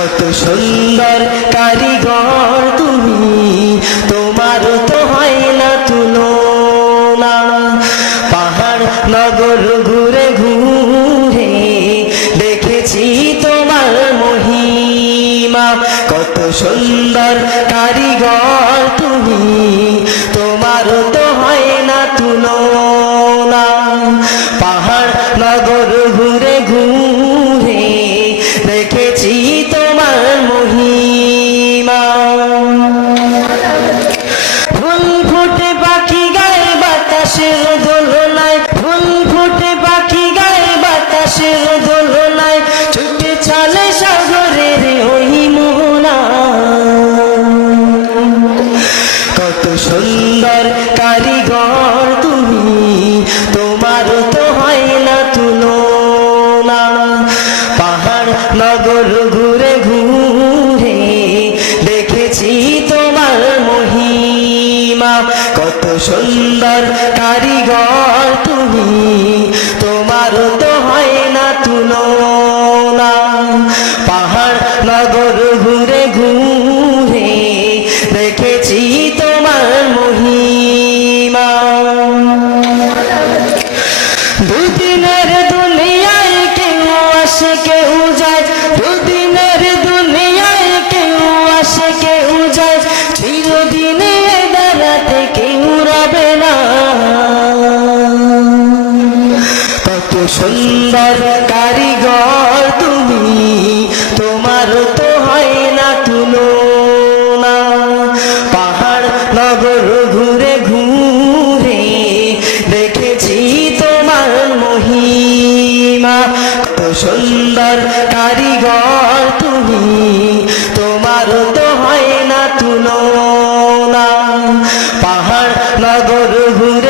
কত সুন্দর কারিগর তুমি, তোমার তো হয় না তুলনা। পাহাড় নগর ঘুরে ঘুরে দেখেছি তোমার মহিমা। কত সুন্দর কারিগর তুমি, তোমার তো হয় না তুলনা। পাহাড় নগর ঘুরে ঘুরে দেখেছি তোমার মহিমা। ফুল ফুটে পাখি গায়ে বাতাসের দোলনায়, ফুল ফুটে পাখি গায়ে বাতাসের দোলনায়, ছুটে চলে সাগরের ওই মোহনা। কত সুন্দর কারিগর তুমি, তোমার তো হয় না তুলনা। পাহাড় নগর ঘুরে ঘুরে দেখেছি তোমার মহিমা। কত সুন্দর কারিগর তুমি, তোমার তো হয় না তুলনা। পাহাড় নগর ঘুরে ঘুরে দেখেছি তোমার মহিমা। দুদিনের দুনিয়ায় কেউ আসে কেউ যায়, দুদিনের দুনিয়ায় কেউ আসে কেউ যায়, চিরদিনে দাঁড়াতে কেউ রবে না। কত সুন্দর কারিগর তুমি, তোমার তো হয় না তুলনা। পাহাড় নগর ঘুরে ঘুরে দেখেছি তোমার মহিমা। কত সুন্দর কারিগর তুমি, তোমার তো হয় না তুলনা। পাহাড় নগর ঘুরে